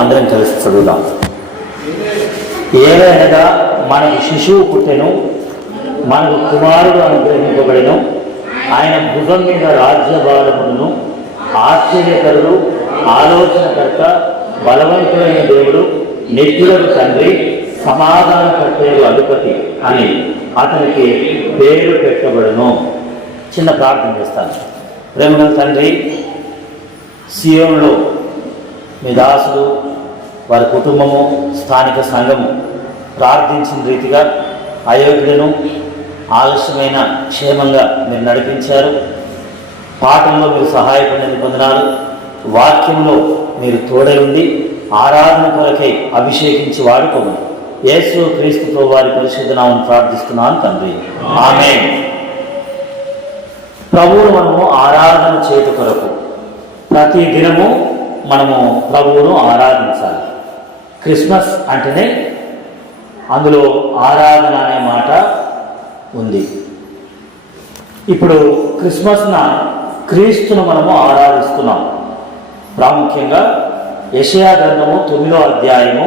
అందరం కలిసి చదువుదాం. ఏలయనగా మనకు శిశువు పుట్టెను, మనకు కుమారుడు అనుగ్రహింపబడెను, ఆయన భుజం మీద రాజ్యభారమును. ఆశ్చర్యకరుడు, ఆలోచనకర్త, బలవంతుడైన దేవుడు, నిత్యుడకు తండ్రి, సమాధానకర్తయు అధిపతి అని అతనికి పేరు పెట్టబడును. చిన్న ప్రార్థన చేస్తాను. ప్రేమగల తండ్రి, సియోనులో మీ దాసుడు, వారి కుటుంబము, స్థానిక సంఘము ప్రార్థించిన రీతిగా అయోగ్యులను ఆలస్యమైన క్షేమంగా మీరు నడిపించారు. పాఠంలో మీరు సహాయపడిన పొందినారు. వాక్యంలో మీరు తోడై ఉండి ఆరాధన కొరకై అభిషేకించి వాడుకోము. యేసు క్రీస్తు వారి పరిశుద్ధ నామమున ప్రార్థిస్తున్నాను తండ్రి, ఆమేన్. ప్రభువును మనము ఆరాధన చేత కొరకు ప్రతి దినము మనము ప్రభువును ఆరాధించాలి. క్రిస్మస్ అంటేనే అందులో ఆరాధన అనే మాట ఉంది. ఇప్పుడు క్రిస్మస్న క్రీస్తును మనము ఆరాధిస్తున్నాం. ప్రాముఖ్యంగా యెషయా గ్రంథము 9వ అధ్యాయము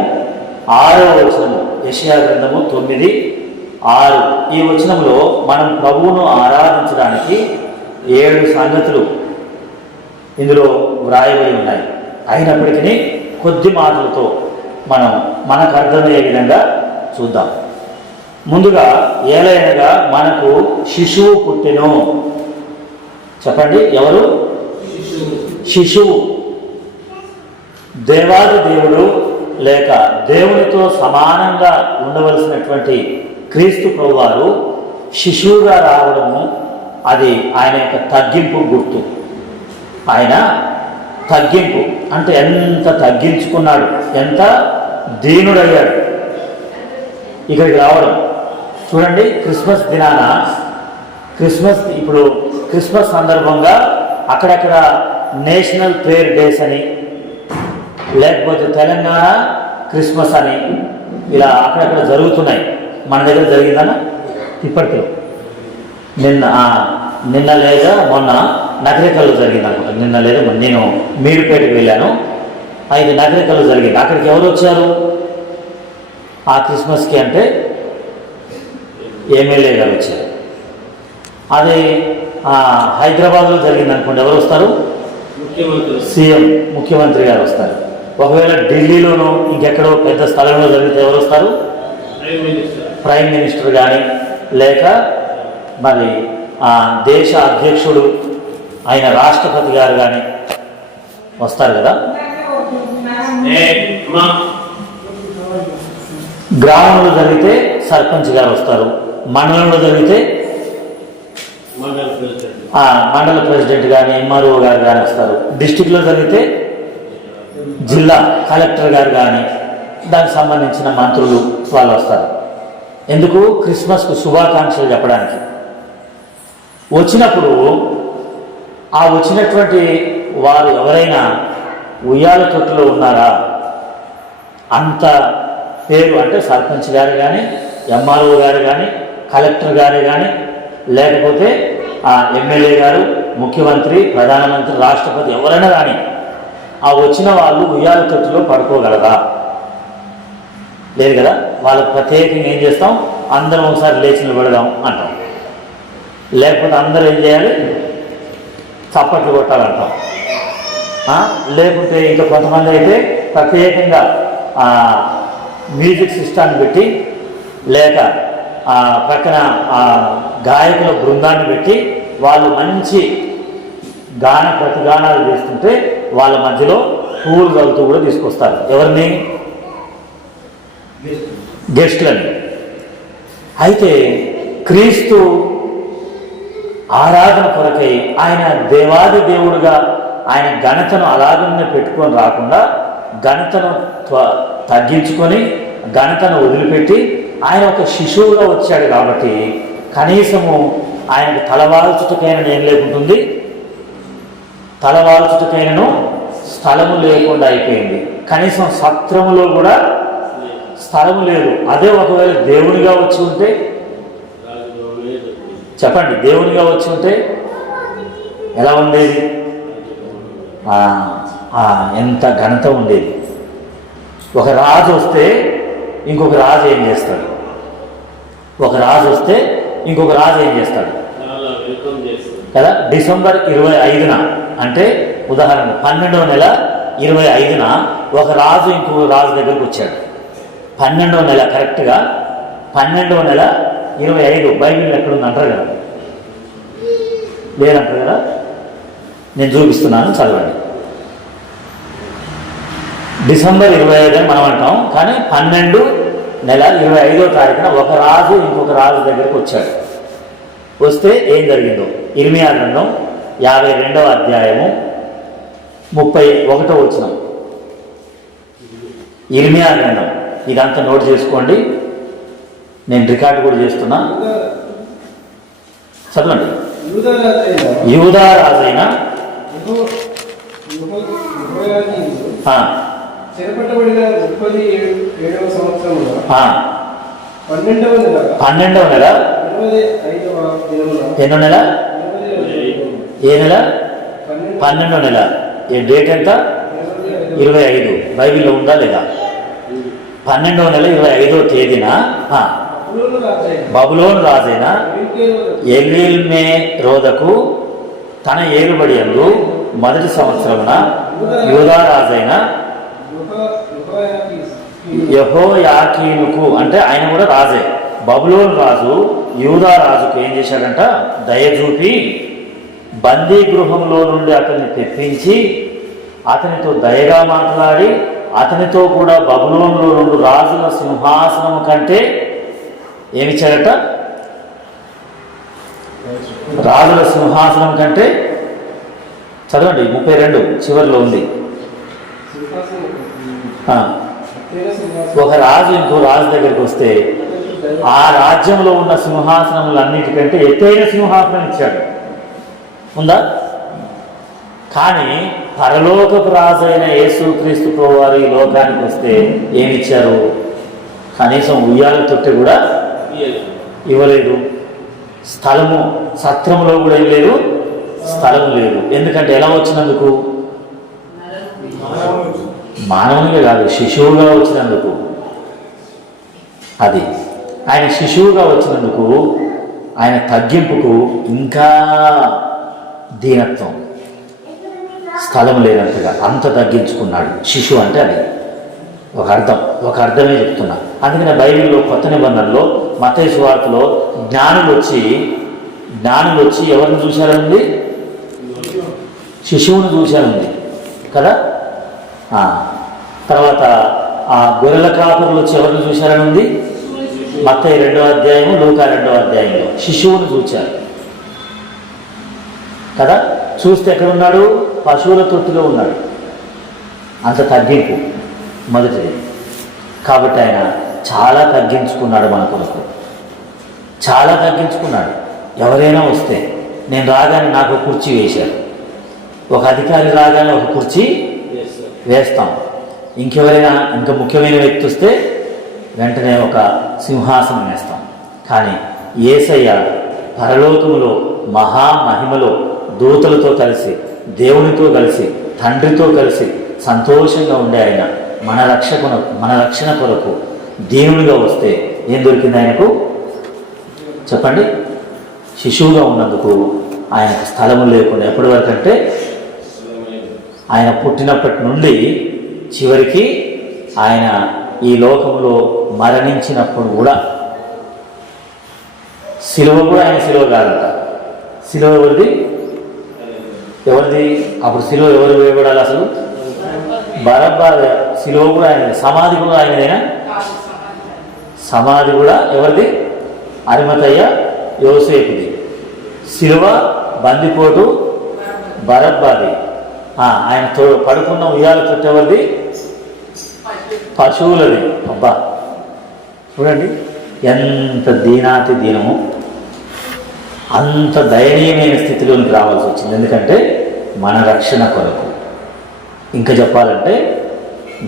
6వ వచనము, యెషయా గ్రంథము 9:6 ఈ వచనంలో మనం ప్రభువును ఆరాధించడానికి 7 సంగతులు ఇందులో వ్రాయబడి ఉన్నాయి. అయినప్పటికీ కొద్ది మాటలతో మనం మనకు అర్థమయ్యే విధంగా చూద్దాం. ముందుగా ఏలయనగా మనకు శిశువు పుట్టెను. చెప్పండి, ఎవరు? శిశువు. దేవాది దేవుడు లేక దేవునితో సమానంగా ఉండవలసినటువంటి క్రీస్తు ప్రభువారు శిశువుగా రావడము అది ఆయన యొక్క తగ్గింపు గుర్తు. ఆయన తగ్గింపు అంటే ఎంత తగ్గించుకున్నాడు, ఎంత దీనుడయ్యాడు ఇక్కడికి రావడం. చూడండి, క్రిస్మస్ దినాన ఇప్పుడు క్రిస్మస్ సందర్భంగా అక్కడక్కడ నేషనల్ ప్రేయర్ డేస్ అని, లేకపోతే తెలంగాణ క్రిస్మస్ అని ఇలా అక్కడక్కడ జరుగుతున్నాయి. మన దగ్గర జరిగిందన్న ఇప్పటికీ నిన్న లేదా మొన్న నగరికల్లో జరిగింది అనుకుంటా. నిన్న లేదా నేను మీరుపేటకు వెళ్ళాను, అయితే నగరికల్లో జరిగింది. అక్కడికి ఎవరు వచ్చారు ఆ క్రిస్మస్కి అంటే ఎమ్మెల్యే గారు వచ్చారు. అదే హైదరాబాద్లో జరిగింది అనుకోండి, ఎవరు వస్తారు? సీఎం, ముఖ్యమంత్రి గారు వస్తారు. ఒకవేళ ఢిల్లీలోనూ ఇంకెక్కడో పెద్ద స్థలంలో జరిగితే ఎవరు వస్తారు? ప్రైమ్ మినిస్టర్ కానీ, లేక మరి దేశ అధ్యక్షుడు ఆయన రాష్ట్రపతి గారు కానీ వస్తారు కదా. గ్రామంలో జరిగితే సర్పంచ్ గారు వస్తారు, మండలంలో జరిగితే మండల ప్రెసిడెంట్ కానీ ఎంఆర్ఓ గారు కానీ వస్తారు, డిస్టిక్లో జరిగితే జిల్లా కలెక్టర్ గారు కానీ దానికి సంబంధించిన మంత్రులు వాళ్ళు వస్తారు. ఎందుకు? క్రిస్మస్కు శుభాకాంక్షలు చెప్పడానికి. వచ్చినప్పుడు ఆ వచ్చినటువంటి వారు ఎవరైనా ఉయ్యాల తొట్టులో ఉన్నారా? అంత పేరు అంటే సర్పంచ్ గారు కానీ, ఎంఆర్ఓ గారు కానీ, కలెక్టర్ గారు కానీ, లేకపోతే ఎమ్మెల్యే గారు, ముఖ్యమంత్రి, ప్రధానమంత్రి, రాష్ట్రపతి ఎవరైనా కానీ ఆ వచ్చిన వాళ్ళు ఉయ్యాల తొట్టులో పడుకోగలరా? లేదు కదా. వాళ్ళకి ప్రత్యేకంగా ఏం చేస్తాం? అందరం ఒకసారి లేచి నిలబడదాం అంటాం. లేకపోతే అందరూ ఏం చేయాలి? చప్పట్లు కొట్టాలంటాం. లేకపోతే ఇంకా కొంతమంది అయితే ప్రత్యేకంగా మ్యూజిక్ సిస్టాన్ని పెట్టి, లేక పక్కన గాయకుల బృందాన్ని పెట్టి వాళ్ళు మంచి ప్రతిగానాలు చేస్తుంటే వాళ్ళ మధ్యలో పూలు చదువుతూ కూడా తీసుకొస్తారు. ఎవరిని? గెస్టులని. అయితే క్రీస్తు ఆరాధన కొరకై ఆయన దేవాది దేవుడుగా ఆయన ఘనతను అలాగనే పెట్టుకొని రాకుండా ఘనతను తగ్గించుకొని ఘనతను వదిలిపెట్టి ఆయన ఒక శిశువుగా వచ్చాడు. కాబట్టి కనీసము ఆయనకు తలవాల్చుటకైనా ఏం లేకుంటుంది, తలవాల్చుటకైనను స్థలము లేకుండా అయిపోయింది. కనీసం సత్రములో కూడా స్థలము లేదు. అదే ఒకవేళ దేవునిగా వచ్చి ఉంటే, చెప్పండి, దేవునిగా వచ్చి ఉంటే ఎలా ఉండేది? ఎంత ఘనత ఉండేది. ఒక రాజు వస్తే ఇంకొక రాజు ఏం చేస్తాడు? ఒక రాజు వస్తే ఇంకొక రాజు ఏం చేస్తాడు కదా? డిసెంబర్ 25న అంటే ఉదాహరణ 12వ నెల 25న ఒక రాజు ఇంకొక రాజు దగ్గరకు వచ్చాడు. 12వ నెల కరెక్ట్గా 12వ నెల 25 బైబిల్ ఎక్కడుంది అంటారు కదా? లేదంటారు కదా? నేను చూపిస్తున్నాను, చదవండి. డిసెంబర్ 25 అని మనం అంటాం, కానీ 12 నెల 25వ తారీఖున ఒక రాజు ఇంకొక రాజు దగ్గరికి వచ్చాడు. వస్తే ఏం జరిగిందో ఇర్మియా గ్రంథం 52వ అధ్యాయము 31వ వచనం. ఇర్మియా గ్రంథం, ఇదంతా నోట్ చేసుకోండి, నేను రికార్డు కూడా చేస్తున్నా, చదవండి. యూదా రాజైన చెరపట్టబడిన 37వ సంవత్సరంలో 12వ నెల 25వ దినమున ఎన్నో నెల? ఏ నెల? 12వ నెల. ఏ డేట్ ఎంత? 25. బైబిల్లో ఉందా లేదా? 12వ నెల 25వ తేదీన బబులోను రాజైన ఎల్మెరోదకు తన ఏలుబడి యందు మొదటి సంవత్సరమున యూదా రాజైన యెహోయాకీనుకు, అంటే ఆయన కూడా రాజే, బబులోను రాజు యూదా రాజుకు ఏం చేశాడంట? దయచూపి బందీ గృహంలో నుండి అతన్ని తెప్పించి అతనితో దయగా మాట్లాడి అతనితో కూడా బబులోనులో 2 రాజుల సింహాసనం కంటే ఏమిచ్చాడట? రాజుల సింహాసనం కంటే, చదవండి 32 చివరిలో ఉంది. ఒక రాజు ఇంకో రాజు దగ్గరికి వస్తే ఆ రాజ్యంలో ఉన్న సింహాసనములన్నిటికంటే ఎత్తైన సింహాసనం ఇచ్చాడు. ఉందా? కానీ పరలోకపు రాజు అయిన యేసుక్రీస్తు ప్రభువారు ఈ లోకానికి వస్తే ఏమిచ్చారు? కనీసం ఉయ్యాల తొట్టె కూడా ఇవ్వలేదు. స్థలము, సత్రములో కూడా ఏం లేదు, స్థలం లేదు. ఎందుకంటే ఎలా వచ్చినందుకు? మానవునిగా కాదు, శిశువుగా వచ్చినందుకు. అది ఆయన శిశువుగా వచ్చినందుకు ఆయన తగ్గింపుకు ఇంకా దీనత్వం, స్థలం లేనంతగా అంత తగ్గించుకున్నాడు. శిశువు అంటే అది ఒక అర్థమే చెప్తున్నా. అందుకనే బైబిల్లో కొత్త నిబంధనలో మత్తయి సువార్తలో జ్ఞానులు వచ్చి ఎవరిని చూశారండి? శిశువుని చూశారండి కదా. తర్వాత ఆ గొర్రెల కాపరులు వచ్చి ఎవరిని చూశారని ఉంది? మత్తయి 2వ అధ్యాయము, లూకా 2వ అధ్యాయంలో శిశువుని చూశారు కదా. చూస్తే ఎక్కడున్నాడు? పశువుల తొట్టిలో ఉన్నాడు. అంత తగ్గింపు మొదటిది. కాబట్టి ఆయన చాలా తగ్గించుకున్నాడు మన కొరకు, చాలా తగ్గించుకున్నాడు. ఎవరైనా వస్తే, నేను రాగానే నాకు కుర్చీ వేశారు, ఒక అధికారి రాగానే ఒక కుర్చీ వేస్తాం. ఇంకెవరైనా ఇంకా ముఖ్యమైన వ్యక్తి వస్తే వెంటనే ఒక సింహాసనం వేస్తాం. కానీ యేసయ్య పరలోకములో మహామహిమలో దూతలతో కలిసి, దేవునితో కలిసి, తండ్రితో కలిసి సంతోషంగా ఉండే ఆయన మన రక్షణ కొరకు దేవునిగా వస్తే ఏం దొరికింది ఆయనకు? చెప్పండి. శిశువుగా ఉన్నందుకు ఆయనకు స్థలము లేకుండా ఎప్పటి వరకు అంటే ఆయన పుట్టినప్పటి నుండి చివరికి ఆయన ఈ లోకంలో మరణించినప్పుడు కూడా, సిలువ కూడా ఆయన సిలువ కాదంట. సిలువ ఎవరిది? అప్పుడు సిలువ ఎవరు వేయబడాలి అసలు? బరబ్బా. సిలువ కూడా ఆయన, సమాధి కూడా ఆయనదేనా? సమాధి కూడా ఎవరిది? అరిమతయ్య యోసేపుది. సిలువ, బందిపోటు బరబ్బాది. ఆయన పడుకున్న ఉయ్యాల తొట్టి ఎవరిది? పశువులది. అబ్బా చూడండి ఎంత దీనాతి దీనము, అంత దయనీయమైన స్థితిలోనికి రావాల్సి వచ్చింది. ఎందుకంటే మన రక్షణ కొరకు, ఇంకా చెప్పాలంటే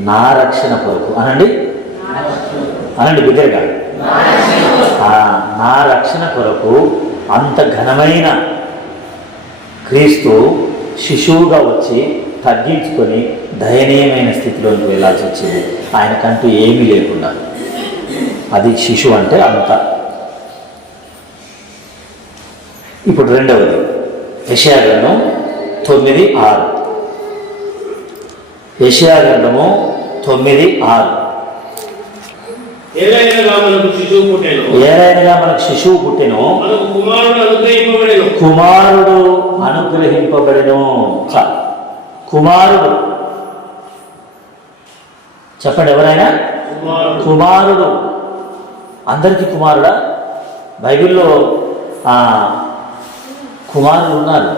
నా రక్షణ కొరకు అనండి, బిగ్గరగా, నా రక్షణ కొరకు అంత ఘనమైన క్రీస్తు శిశువుగా వచ్చి తగ్గించుకొని దయనీయమైన స్థితిలోకి వెళ్ళాల్సి వచ్చింది, ఆయనకంటూ ఏమీ లేకుండా. అది శిశువు అంటే అంత. ఇప్పుడు రెండవది యెషయా గ్రంథం 9:6. యెషయా గ్రంథము 9:6. ఏలైనగా మనకు శిశువు పుట్టెను, కుమారుడు అనుగ్రహింపబడెను. కుమారుడు చెప్పండి, ఎవరైనా కుమారుడు. అందరికీ కుమారుడా? బైబిల్లో కుమారులు ఉన్నారు.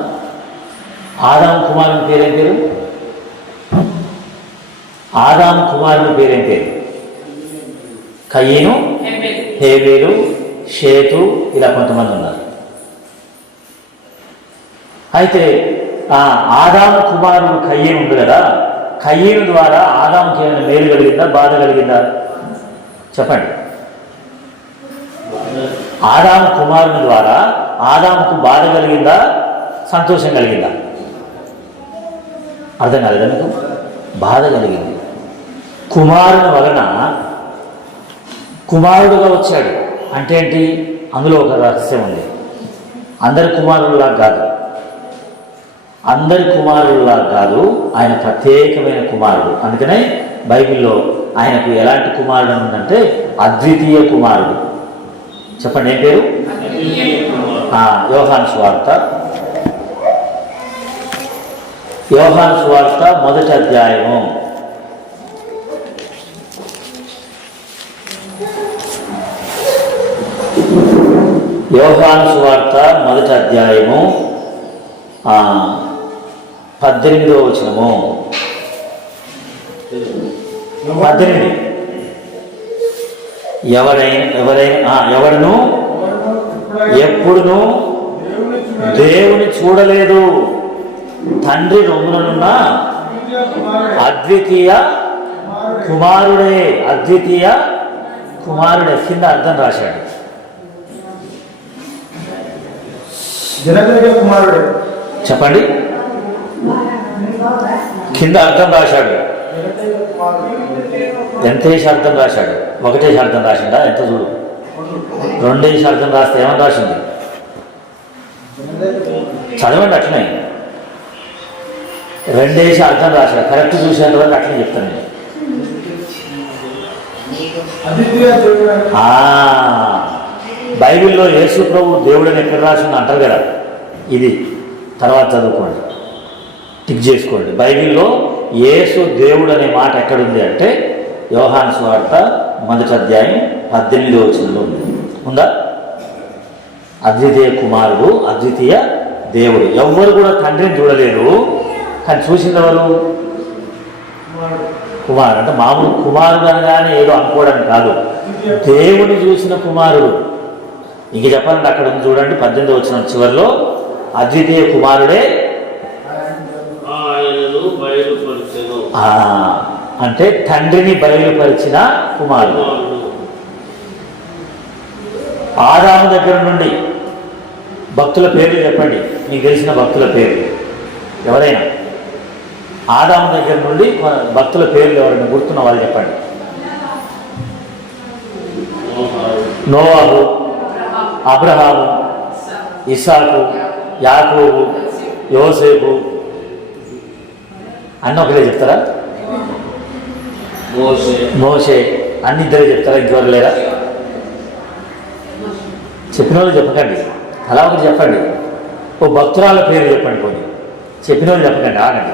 ఆదాము కుమారుని పేరేం పేరు? ఆదాము కుమారుని పేరేం పేరు? కయీను, హేబేలు, షేతు, ఇలా కొంతమంది ఉన్నారు. అయితే ఆదాము కుమారుడు కయ్యేను ఉంది కదా, కయ్యేను ద్వారా ఆదాముకి ఏమైనా మేలు కలిగిందా, బాధ కలిగిందా? చెప్పండి. ఆదాము కుమారుని ద్వారా ఆదాముకు బాధ కలిగిందా, సంతోషం కలిగిందా? అర్థం కాలేదా మీకు? బాధ కలిగింది. కుమారుని వలన కుమారుడుగా వచ్చాడు అంటే ఏంటి? అందులో ఒక రహస్యం ఉంది. అందరి కుమారుల్లా కాదు, అందరి కుమారుల్లా కాదు, ఆయన ప్రత్యేకమైన కుమారుడు. అందుకనే బైబిల్లో ఆయనకు ఎలాంటి కుమారుడు ఉందంటే అద్వితీయ కుమారుడు. చెప్పండి, ఏం పేరు? యోహాను సువార్త, యోహాను సువార్త 1వ అధ్యాయము. యోహాను సువార్త 1వ అధ్యాయము 18వ వచనము. 18. ఎవడును ఎప్పుడును దేవుని చూడలేదు, తండ్రి రొమ్మునున్న అద్వితీయ కుమారుడే. అద్వితీయ కుమారుడే కింద అర్థం రాశాడు. కుమారుడే చెప్పండి, కింద అర్థం రాశాడు. ఎంతేసి అర్థం రాశాడు? ఒకటేసి అర్థం రాసిండా? ఎంత చూడు, రెండేసి అర్థం రాస్తే ఏమని రాసింది? చదవండి, అట్లనే రెండేసి అర్థం రాశాడు. కరెక్ట్ చూసేంత వరకు అట్లనే చెప్తాను నేను. బైబిల్లో యేసు ప్రభు దేవుడని ఎక్కడ రాసింది అంటారు కదా, ఇది తర్వాత చదువుకోండి, టిక్ చేసుకోండి. బైబిల్లో యేసు దేవుడు అనే మాట ఎక్కడుంది అంటే యోహాను సువార్త 1వ అధ్యాయం 18వ వచనంలో ఉంది. ఉందా? అద్వితీయ కుమారుడు, అద్వితీయ దేవుడు. ఎవ్వరు కూడా తండ్రిని చూడలేరు, కానీ చూసింది ఎవరు? కుమారుడు. అంటే మామూలు కుమారుడు అనగానే ఏదో అనుకోవడం కాదు, దేవుని చూసిన కుమారుడు. ఇంక చెప్పాలంటే అక్కడ ఉంది చూడండి, 18వ వచనం చివరిలో అద్వితీయ కుమారుడే అంటే తండ్రిని బయలుపరిచిన కుమారుడు. ఆదాము దగ్గర నుండి భక్తుల పేర్లు చెప్పండి, మీకు తెలిసిన భక్తుల పేరు ఎవరైనా. ఆదాము దగ్గర నుండి భక్తుల పేర్లు ఎవరైనా గుర్తున్న వాళ్ళు చెప్పండి. నోవాహు, అబ్రహాము, ఇస్సాకు, యాకోబు, యోసేపు అన్న ఒకరే చెప్తారా? మోషే అన్ని ఇద్దరే చెప్తారా? ఇంకెవరు లేరా? చెప్పిన వాళ్ళు చెప్పకండి, అలా ఒకటి చెప్పండి. ఓ భక్తురాల పేరు చెప్పండి, కొన్ని చెప్పిన వాళ్ళు చెప్పకండి, ఆగండి.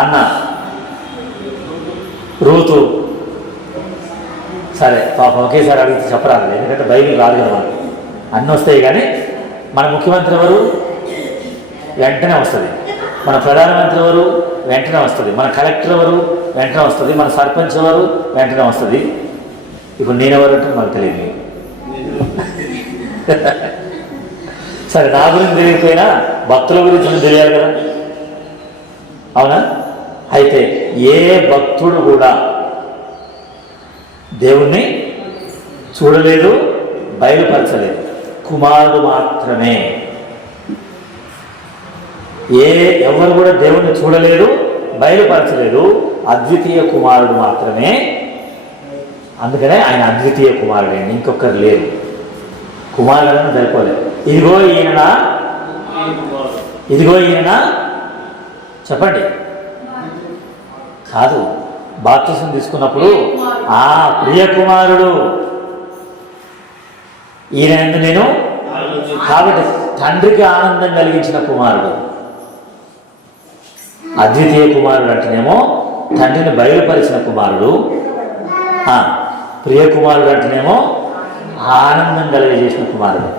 అన్న, రూతు. సరే, పాపం ఒకేసారి అడిగితే చెప్పరాదు, ఎందుకంటే బైబిల్ రాదు కదా మనకి. అన్నీ వస్తాయి, కానీ మన ముఖ్యమంత్రి ఎవరు? వెంటనే వస్తుంది. మన ప్రధానమంత్రి ఎవరు? వెంటనే వస్తుంది. మన కలెక్టర్ ఎవరు? వెంటనే వస్తుంది. మన సర్పంచ్ ఎవరు? వెంటనే వస్తుంది. ఇప్పుడు నేనెవరు అంటే మనకు తెలియదు. సరే, నా గురించి తెలియకపోయినా భక్తుల గురించి తెలియాలి కదా, అవునా? అయితే ఏ భక్తుడు కూడా దేవుణ్ణి చూడలేదు, బయలుపరచలేదు, కుమారుడు మాత్రమే. ఎవరు కూడా దేవుణ్ణి చూడలేదు, బయలుపరచలేదు, అద్వితీయ కుమారుడు మాత్రమే. అందుకనే ఆయన అద్వితీయ కుమారుడు అండి, ఇంకొకరు లేరు. కుమారులను సరిపోలేదు. ఇదిగో ఈయన, ఇదిగో ఈయన చెప్పండి. కాదు, బాప్తిసం తీసుకున్నప్పుడు ఆ ప్రియ కుమారుడు ఈయన నేను, కాబట్టి తండ్రికి ఆనందం కలిగించిన కుమారుడు. అద్వితీయ కుమారుడు అంటేనేమో తండ్రిని బయలుపరిచిన కుమారుడు, ప్రియ కుమారుడు అంటేనేమో ఆనందం కలిగజేసిన కుమారుడు.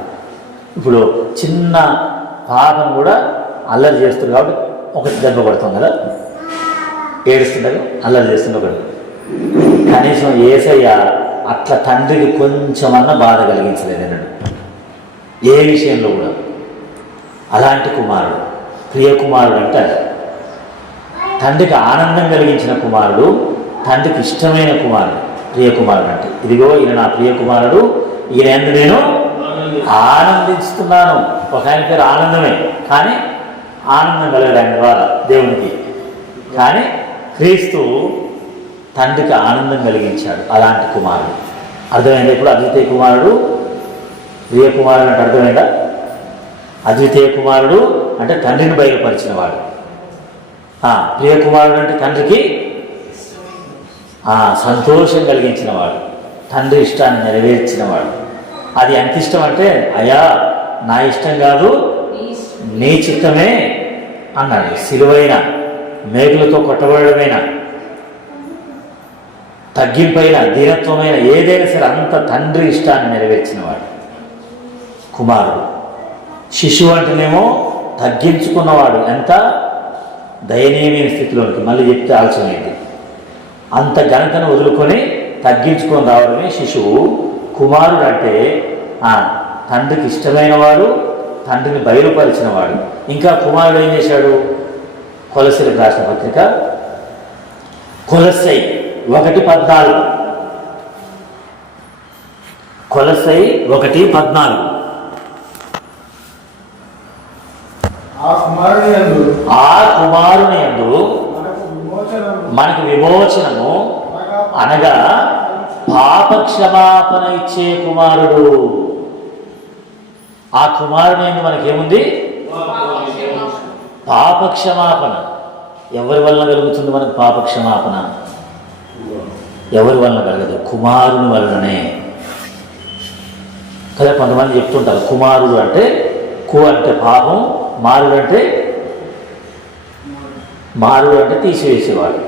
ఇప్పుడు చిన్న పాపం కూడా అల్లరి చేస్తుంది కాబట్టి ఒకటి దెబ్బ కొడతాం కదా, ఏడుస్తుండగా అల్లరి చేస్తుంది ఒకటి. కనీసం యేసయ్య అట్లా తండ్రికి కొంచెమన్నా బాధ కలిగించలేదు అన్నాడు, ఏ విషయంలో కూడా. అలాంటి కుమారుడు ప్రియ కుమారుడు అంటారు. తండ్రికి ఆనందం కలిగించిన కుమారుడు, తండ్రికి ఇష్టమైన కుమారుడు ప్రియ కుమారుడు అంటే. ఇదిగో ఈయన నా ప్రియ కుమారుడు, ఈయన ఎందు నేను ఆనందిస్తున్నాను. ఒక ఆయన పేరు ఆనందమే, కానీ ఆనందం కలగదు ఆయన ద్వారా దేవునికి. కానీ క్రీస్తు తండ్రికి ఆనందం కలిగించాడు, అలాంటి కుమారుడు. అర్థమైందా? ఇప్పుడు అద్వితీయ కుమారుడు ప్రియ కుమారుడు అంటే అర్థమైందా? అద్వితీయ కుమారుడు అంటే తండ్రిని బయలుపరిచిన వాడు, ప్రియ కుమారుడు అంటే తండ్రికి సంతోషం కలిగించిన వాడు, తండ్రి ఇష్టాన్ని నెరవేర్చిన వాడు. అది ఎంత ఇష్టం అంటే, అయ్యా నా ఇష్టం కాదు నీ చిత్తమే అన్నాడు. సిలువైన, మేకులతో కొట్టబడమైన, తగ్గింపైన, దీనత్వమైన ఏదైనా సరే అంత తండ్రి ఇష్టాన్ని నెరవేర్చిన వాడు కుమారుడు. శిశువు అంటేనేమో తగ్గించుకున్నవాడు, ఎంత దయనీయమైన స్థితిలోనికి, మళ్ళీ చెప్తే ఆలస్యమైంది. అంత ఘనతను వదులుకొని తగ్గించుకొని రావడమే శిశువు. కుమారుడు అంటే తండ్రికి ఇష్టమైన వాడు, తండ్రిని బయలుపరిచిన వాడు. ఇంకా కుమారుడు ఏం చేశాడు? కొలస్సీలకు రాసిన పత్రిక కొలస్సై 1:14, కొలస్సై 1:14. ఆ కుమారుని యందు మనకు విమోచనము అనగా పాపక్షమాపణ ఇచ్చే కుమారుడు. ఆ కుమారుని యందు మనకేముంది? పాపక్షమాపణ. ఎవరి వలన కలుగుతుంది మనకు పాపక్షమాపణ? ఎవరి వలన కలగదు? కుమారుని వలననే కదా. కొంతమంది చెప్తుంటారు కుమారుడు అంటే, కు అంటే పాపం, మారుడు అంటే తీసివేసేవాడు,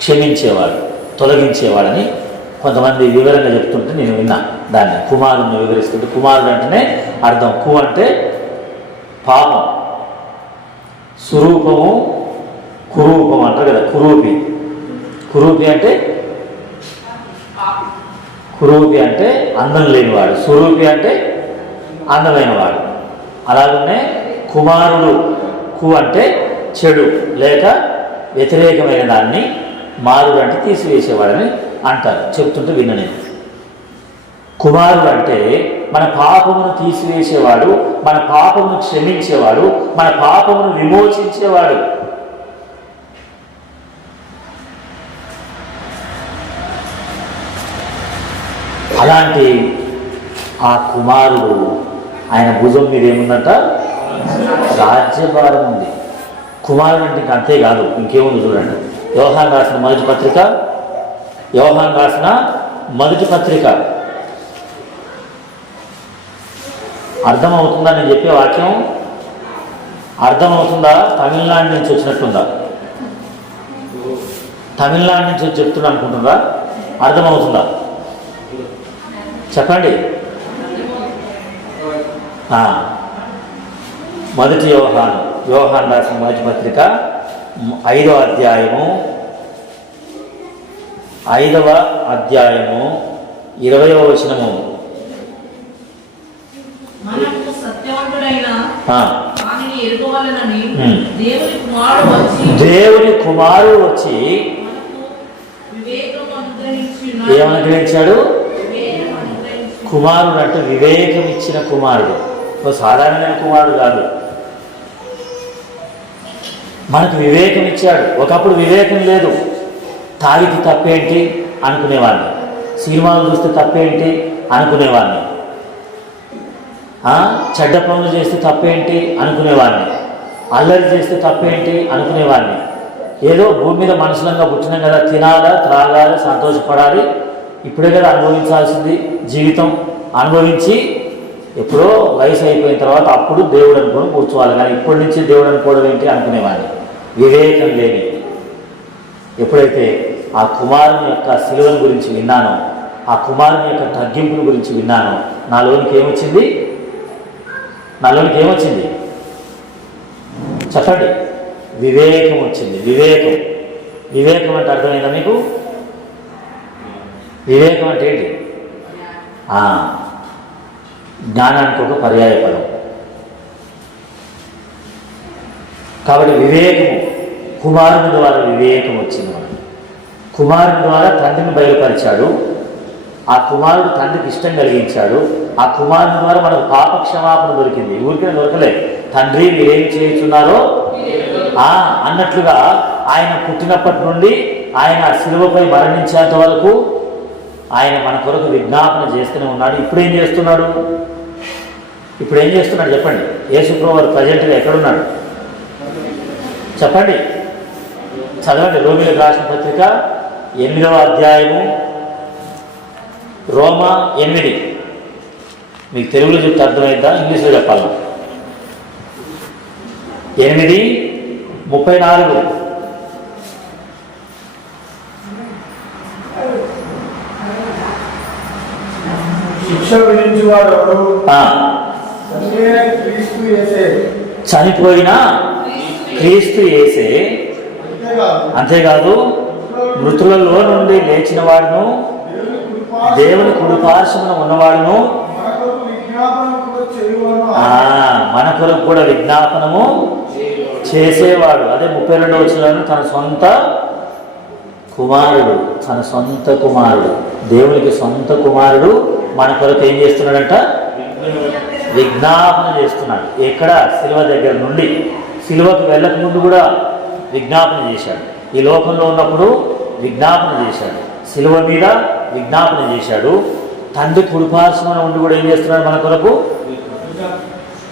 క్షమించేవాడు, తొలగించేవాడని కొంతమంది వివరంగా చెప్తుంటే నేను విన్నా. దాన్ని కుమారుని వివరిస్తుంటే, కుమారుడు అంటేనే అర్థం కు అంటే పాపం, స్వరూపము, కురూపం అంటారు కదా, కురూపి. కురూపి అంటే అందం లేనివాడు, స్వరూపి అంటే అందమైన వాడు. అలాగనే కుమారుడు కు అంటే చెడు లేక వ్యతిరేకమైన దాన్ని, మారుడు అంటే తీసివేసేవాడని అంటారు. చెప్తుంటే విన్న నేను. కుమారుడు అంటే మన పాపమును తీసివేసేవాడు, మన పాపమును క్షమించేవాడు, మన పాపమును విమోచించేవాడు. అలాంటి ఆ కుమారుడు, ఆయన భుజం మీద ఏముందంట? రాజ్యభారం ఉంది. కుమారుడు అంటే ఇంక అంతేకాదు, ఇంకేముంది చూడండి. యోహాను రాసిన మొదటి పత్రిక అర్థమవుతుందా? నేను చెప్పే వాక్యం అర్థమవుతుందా? తమిళనాడు నుంచి వచ్చినట్టుందా? తమిళనాడు నుంచి వచ్చి చెప్తున్నా అనుకుంటుందా? అర్థమవుతుందా? చెప్పండి. మొదటి యోహాను రాసిన మొదటి పత్రిక 5వ అధ్యాయము 20వ వచనము. దేవుని కుమారుడు వచ్చి ఏమనుగ్రహించాడు? కుమారుడు అంటే వివేకం ఇచ్చిన కుమారుడు, సాధారణమైన కుమారుడు కాదు. మనకు వివేకం ఇచ్చాడు. ఒకప్పుడు వివేకం లేదు. తాగితే తప్పేంటి అనుకునేవాడిని, సినిమాలు చూస్తే తప్పేంటి అనుకునేవాడిని, చెడ్డ పనులు చేస్తే తప్పేంటి అనుకునేవాడిని, అల్లరి చేస్తే తప్పేంటి అనుకునేవాడిని. ఏదో భూమి మీద మనుషులంగా పుట్టినాం కదా, తినాలా, త్రాగాలి, సంతోషపడాలి, ఇప్పుడే కదా అనుభవించాల్సింది జీవితం. అనుభవించి ఎప్పుడో వయసు అయిపోయిన తర్వాత అప్పుడు దేవుడు అనుకుని కూర్చోవాలి, కానీ ఇప్పటి నుంచి దేవుడు అనుకోవడం ఏంటి అనుకునేవాడిని, వివేకం లేని. ఎప్పుడైతే ఆ కుమారుని యొక్క శిలువను గురించి విన్నానో, ఆ కుమారుని యొక్క తగ్గింపుని గురించి విన్నానో, నాలోనికి ఏమొచ్చింది? చెప్పండి. వివేకం వచ్చింది. వివేకం అంటే అర్థమైందా మీకు? వివేకం అంటే ఏంటి? జ్ఞానానికి ఒక పర్యాయ పదం. కాబట్టి వివేకము, కుమారుని ద్వారా వివేకం వచ్చింది మనకి. కుమారుని ద్వారా తండ్రిని బయలుపరిచాడు. ఆ కుమారుడు తండ్రికి ఇష్టం కలిగించాడు. ఆ కుమారుని ద్వారా మనకు పాప క్షమాపణ దొరికింది. ఊరికే దొరకలే. తండ్రి మీరేం చేస్తున్నారో అన్నట్లుగా ఆయన పుట్టినప్పటి నుండి ఆయన శిలువపై మరణించేంత వరకు ఆయన మన కొరకు విజ్ఞాపన చేస్తూనే ఉన్నాడు. ఇప్పుడు ఏం చేస్తున్నాడు చెప్పండి. యేసుప్రభువు వారు ప్రజెంట్గా ఎక్కడున్నాడు చెప్పండి, చదవండి. రోమిలకు రాసిన పత్రిక 8వ అధ్యాయము, రోమా 8. మీకు తెలుగులో చెప్తే అర్థమైద్దా, ఇంగ్లీష్లో చెప్పాలా? 8:34. శిక్ష విధించువాడు చనిపోయిన క్రీస్తు యేసే, అంతేకాదు మృతులలో నుండి లేచిన వాడును, దేవుని కుడిపార్శ్వమున ఉన్నవాడును, మన కొరకు కూడా విజ్ఞాపనము చేసేవాడు. అదే 32వ వచనంలో తన సొంత కుమారుడు, దేవునికి సొంత కుమారుడు మన కొరకు ఏం చేస్తున్నాడంట? విజ్ఞాపన చేస్తున్నాడు. ఎక్కడ? శిలువ దగ్గర నుండి. శిలువకు వెళ్ళక ముందు కూడా విజ్ఞాపన చేశాడు. ఈ లోకంలో ఉన్నప్పుడు విజ్ఞాపన చేశాడు. శిలువ మీద విజ్ఞాపన చేశాడు. తండ్రి కుడిపార్శ్వమున ఉండి కూడా ఏం చేస్తున్నాడు మన కొరకు?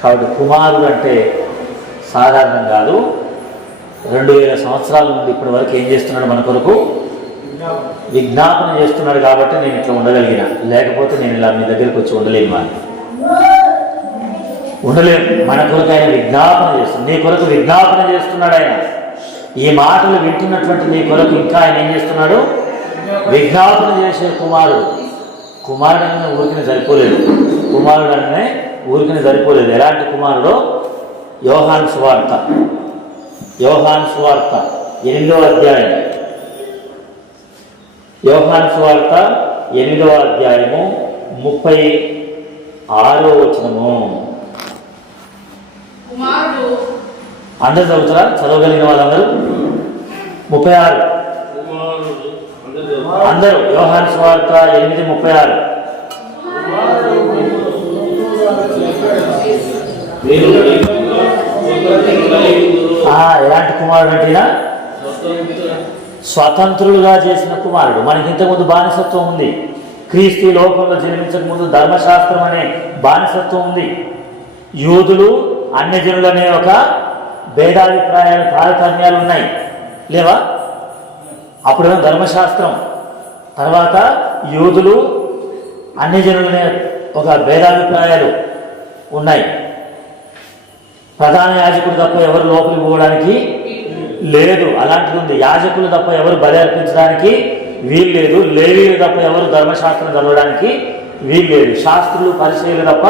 కాబట్టి కుమారుడు అంటే సాధారణం కాదు. 2000 సంవత్సరాల నుండి ఇప్పటి వరకు ఏం చేస్తున్నాడు మన కొరకు? విజ్ఞాపన చేస్తున్నాడు. కాబట్టి నేను ఇట్లా ఉండగలిగిన, లేకపోతే నేను ఇలా మీ దగ్గరికి వచ్చి ఉండలేను. మన కొరకు ఆయన విజ్ఞాపన చేస్తున్నాడు. నీ కొరకు విజ్ఞాపన చేస్తున్నాడు ఆయన. ఈ మాటలు వింటున్నటువంటి నీ కొరకు ఇంకా ఆయన ఏం చేస్తున్నాడు? విజ్ఞాపన చేసే కుమారుడు. కుమారుడు అనే ఊరికినే సరిపోలేదు. ఎలాంటి కుమారుడో యోహాను సువార్త 8వ అధ్యాయం. యోహాను సువార్త 8వ అధ్యాయము 36వ వచనము. అందరు చదువుతారా? చదవగలిగిన వాళ్ళందరూ 36 అందరూ. యోహాను సువార్త 8:36. ఎలాంటి కుమారుడు అంటే స్వతంత్రులుగా చేసిన కుమారుడు. మనకి ఇంతకుముందు బానిసత్వం ఉంది. క్రీస్తు లోకంలో జన్మించక ముందు ధర్మశాస్త్రం అనే బానిసత్వం ఉంది. యూదులు అన్యజనులనే ఒక భేదాభిప్రాయాలు, తారతమ్యాలు ఉన్నాయి, లేవా? అప్పుడేమో ధర్మశాస్త్రం, తర్వాత యూదులు అన్యజనులనే ఒక భేదాభిప్రాయాలు ఉన్నాయి. ప్రధాన యాజకుడు తప్ప ఎవరు లోపలికి పోవడానికి లేదు, అలాంటిది ఉంది. యాజకులు తప్ప ఎవరు బలి అర్పించడానికి వీలు లేదు. లేవీలు తప్ప ఎవరు ధర్మశాస్త్రం చదవడానికి వీలు లేదు. శాస్త్రులు, పరిచయులు తప్ప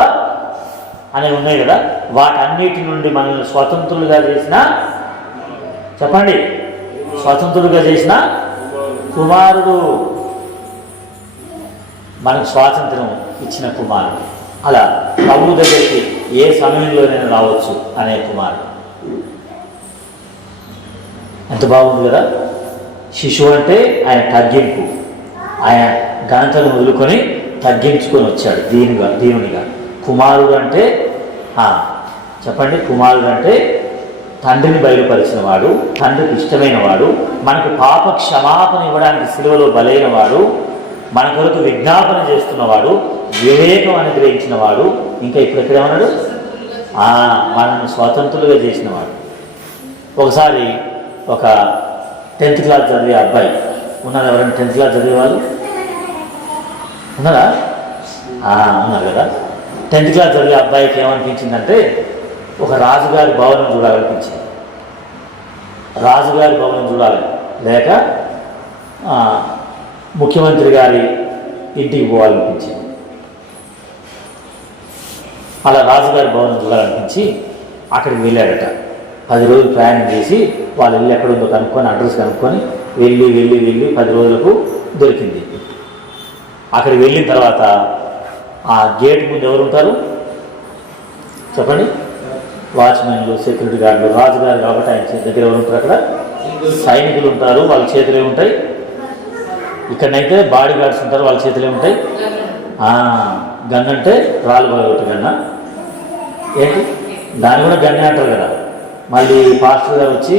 అనేవి ఉన్నాయి కదా. వాటన్నిటి నుండి మనల్ని స్వతంత్రులుగా చేసిన, చెప్పండి, స్వతంత్రులుగా చేసిన కుమారుడు, మనకు స్వాతంత్రం ఇచ్చిన కుమారుడు. అలా ప్రభువు దగ్గరికి ఏ సమయంలోనైనా రావచ్చు అనే కుమారుడు. ఎంత బాగుంది కదా. శిశువు అంటే ఆయన తగ్గింపు, ఆయన ఘనతను వదులుకొని తగ్గించుకొని వచ్చాడు దీనునిగా. కుమారుడు అంటే చెప్పండి, కుమారుడు అంటే తండ్రిని బయలుపరిచిన వాడు, తండ్రికి ఇష్టమైన వాడు, మనకు పాప క్షమాపణ ఇవ్వడానికి సిలువలో బలైన వాడు, మన కొరకు విజ్ఞాపన చేస్తున్నవాడు, వివేకం అనుగ్రహించిన వాడు, ఇంకా ఇప్పుడు ఎక్కడేమన్నాడు, మనల్ని స్వతంత్రులుగా చేసినవాడు. ఒకసారి ఒక 10th క్లాస్ చదివే అబ్బాయి ఉన్నారు. ఎవరైనా 10th క్లాస్ చదివే వాళ్ళు ఉన్నారా? ఉన్నారు కదా. 10th క్లాస్ చదివే అబ్బాయికి ఏమనిపించిందంటే ఒక రాజుగారి భవనం చూడాలనిపించింది. రాజుగారి భవనం చూడాలి, లేక ముఖ్యమంత్రి గారి ఇంటికి పోవాలనిపించింది. అలా రాజుగారి భవనం చూడాలనిపించి అక్కడికి వెళ్ళాడట. 10 రోజులు ప్రయాణం చేసి వాళ్ళ ఇల్లు ఎక్కడుందో కనుక్కొని అడ్రస్ కనుక్కొని వెళ్ళి 10 రోజులకు దొరికింది. అక్కడికి వెళ్ళిన తర్వాత ఆ గేట్ ముందు ఎవరు ఉంటారు చెప్పండి? వాచ్మెన్లు, సెక్యూరిటీ గార్డులు. రాజుగారు కాబట్టి ఆయన దగ్గర ఎవరు ఉంటారు? అక్కడ సైనికులు ఉంటారు, వాళ్ళ చేతులే ఉంటాయి. ఇక్కడనైతే బాడీ గార్డ్స్ ఉంటారు, వాళ్ళ చేతులే ఉంటాయి. గన్ అంటే రాళ్ళు పగలగొట్టే గన్న ఏంటి, దాన్ని కూడా గన్నే అంటారు కదా. మళ్ళీ పాస్టర్ గారు వచ్చి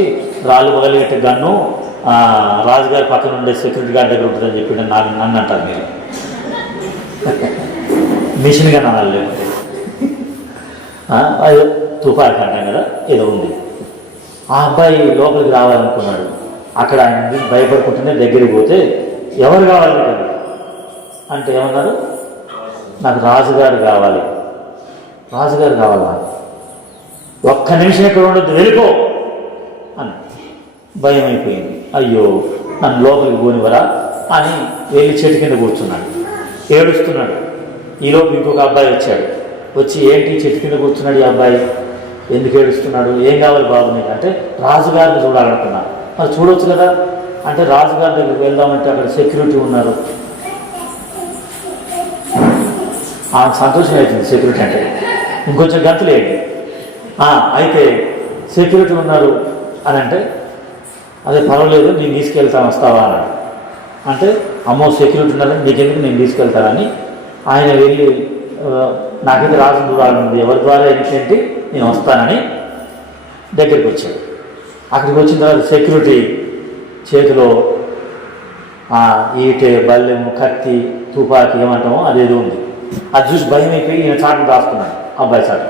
రాళ్ళు పగలగొట్టే గన్ను రాజుగారి పక్కన ఉండే సెక్యూరిటీ గార్డ్ దగ్గర ఉంటుందని చెప్పి నన్ను అంటారు మీరు. మిషన్ గన్ అనాలి, లేకపోతే అది తుపాకి అంటాం కదా, ఏదో ఉంది. ఆ అబ్బాయి లోపలికి రావాలనుకున్నాడు. అక్కడ ఆయన భయపడుకుంటూనే దగ్గరికి పోతే ఎవరు కావాలి కదా అంటే ఏమన్నారు, నాకు రాజుగారు కావాలి. రాజుగారు కావాలా? ఒక్క నిమిషం ఎక్కడ ఉండొద్దు, వెళ్ళిపో అని. భయం అయిపోయింది. అయ్యో నన్ను లోపలికి పోనివరా అని వెళ్ళి చెట్టు కింద కూర్చున్నాడు, ఏడుస్తున్నాడు. ఈలోపు ఇంకొక అబ్బాయి వచ్చాడు. వచ్చి ఏంటి చెట్టు కింద కూర్చున్నాడు ఈ అబ్బాయి, ఎందుకు ఏడుస్తున్నాడు, ఏం కావాలి బాబు నీకు అంటే రాజుగారిని చూడాలనుకున్నా. మరి చూడవచ్చు కదా అంటే రాజుగారి దగ్గరికి వెళ్దామంటే అక్కడ సెక్యూరిటీ ఉన్నారు. ఆమెకు సంతోషం అవుతుంది సెక్యూరిటీ అంటే, ఇంకొంచెం గంతులేండి. అయితే సెక్యూరిటీ ఉన్నారు అని అంటే అదే పర్వాలేదు నేను తీసుకెళ్తాను వస్తావా అన్నాడు. అంటే అమ్మో సెక్యూరిటీ ఉన్నారని నీకెందుకు నేను తీసుకెళ్తానని ఆయన వెళ్ళి నాకైతే రాజు చూడాలనుంది, ఎవరి ద్వారా ఏంటి నేను వస్తానని దగ్గరికి వచ్చాడు. అక్కడికి వచ్చిన తర్వాత సెక్యూరిటీ చేతిలో ఈటే, బల్లెము, కత్తి, తుపాకి ఏమంటామో అదేదో ఉంది. అది చూసి భయం అయిపోయి ఈయన చాటును దాచుకున్నాడు. అబ్బాయి చాటు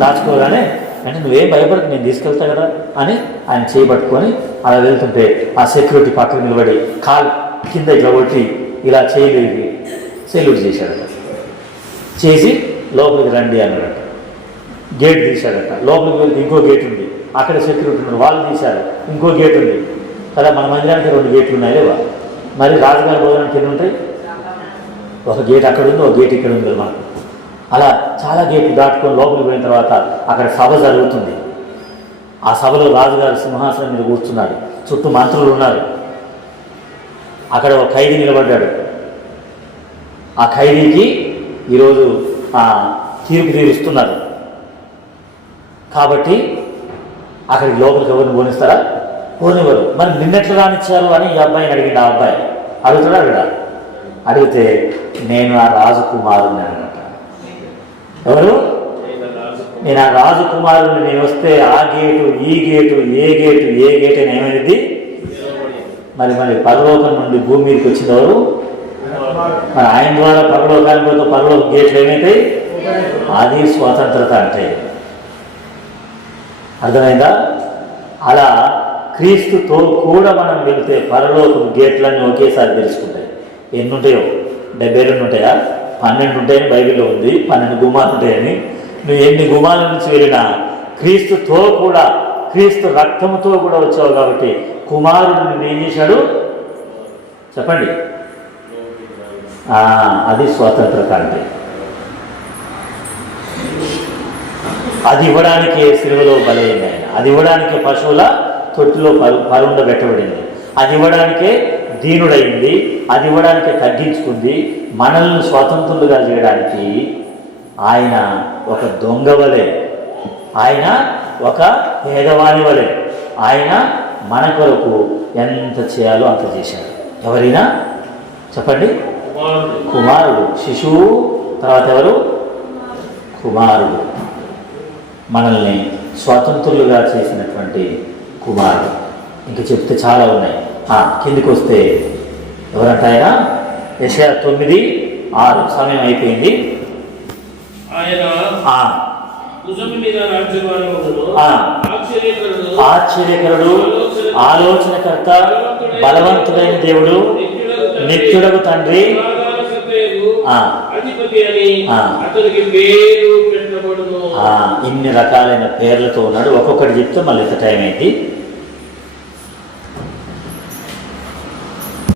దాచుకోగానే అంటే నువ్వేం భయపడకు నేను తీసుకెళ్తా కదా అని ఆయన చేయబట్టుకొని అలా వెళ్తుంటే ఆ సెక్యూరిటీ పక్కన నిలబడి కాలు కింద ఇట్లా కొట్టి ఇలా చేయలేదు సెల్యూట్ చేశాడట. చేసి లోపలికి రండి అన్నాడట. గేట్ తీశాడట. లోపలికి వెళ్తే ఇంకో గేట్ ఉంది, అక్కడ సెక్యూరిటీ ఉన్నారు, వాళ్ళు తీశారు. ఇంకో గేట్ ఉంది కదా, మన మందిరానికి 2 గేట్లు ఉన్నాయి లేవా? మరి రాజుగారి భవనానికి ఎన్ని ఉంటాయి? ఒక గేట్ అక్కడ ఉంది, ఒక గేట్ ఇక్కడ ఉంది మనకు. అలా చాలా గేట్లు దాటుకొని లోపలికి పోయిన తర్వాత అక్కడ సభ జరుగుతుంది. ఆ సభలో రాజుగారు సింహాసనం మీద కూర్చున్నాడు, చుట్టూ మంత్రులు ఉన్నారు. అక్కడ ఒక ఖైదీ నిలబడ్డాడు. ఆ ఖైదీకి ఈరోజు తీర్పు తీరుస్తున్నారు కాబట్టి అక్కడికి లోపలికి ఎవరిని పోనిస్తారా? పోనివ్వరు. మరి నిన్నెట్లు రానిచ్చారు అని ఈ అబ్బాయిని అడిగింది. ఆ అబ్బాయి అడుగుతాడా? అడిగితే నేను ఆ రాజకుమారుని అన్నమాట. ఎవరు? నేను ఆ రాజకుమారుని. నేను వస్తే ఆ గేటు, ఈ గేటు, ఏ గేటు అని ఏమైంది? మరి పరలోకం నుండి భూమి మీదకి వచ్చింది ఎవరు? మరి ఆయన ద్వారా పరలోకానికి పోతే పరలోక గేట్లు ఏమైతాయి? అది స్వతంత్రత అంటే. అర్థమైందా? అలా క్రీస్తుతో కూడా మనం వెళితే పరలోకం గేట్లన్నీ ఒకేసారి తెలుసుకుంటాయి. ఎన్ని ఉంటాయో? 72 ఉంటాయా? 12 ఉంటాయని బైబిల్లో ఉంది. 12 గుమ్మాలు ఉంటాయని. నువ్వు ఎన్ని గుమ్మాల నుంచి వెళ్ళినా క్రీస్తుతో కూడా, క్రీస్తు రక్తంతో కూడా వచ్చావు కాబట్టి కుమారుడు నిన్ను ఏం చేశాడు చెప్పండి? అది స్వతంత్రత అంటే. అది ఇవ్వడానికే సిలువలో బలైంది ఆయన. అది ఇవ్వడానికే పశువుల తొట్టిలో పరుండబెట్టబడింది. అది ఇవ్వడానికే దీనుడైంది. అది ఇవ్వడానికే తగ్గించుకుంది. మనల్ని స్వతంత్రులుగా చేయడానికి ఆయన ఒక దొంగ వలె, ఆయన ఒక పేదవాని వలె, ఆయన మన కొరకు ఎంత చేయాలో అంత చేశాడు. ఎవరైనా చెప్పండి? కుమారుడు. శిశువు తర్వాత ఎవరు? కుమారుడు. మనల్ని స్వతంత్రులుగా చేసినటువంటి కుమారుడు. ఇంకా చెప్తే చాలా ఉన్నాయి. కిందికి వస్తే ఎవరంట ఆయన? యెషయా 9:6. సమయం అయిపోయింది. ఆయన భుజము మీద రాజ్యభారమును, ఆశ్చర్యకరుడు, ఆలోచనకర్త, బలవంతుడైన దేవుడు, నిత్యుడగు తండ్రి, అధిపతి అని అతనికి పేరు పెట్టబడును. ఇన్ని రకాలైన పేర్లతో ఉన్నాడు. ఒక్కొక్కటి చెప్తే మళ్ళీ ఇంత టైం అయింది.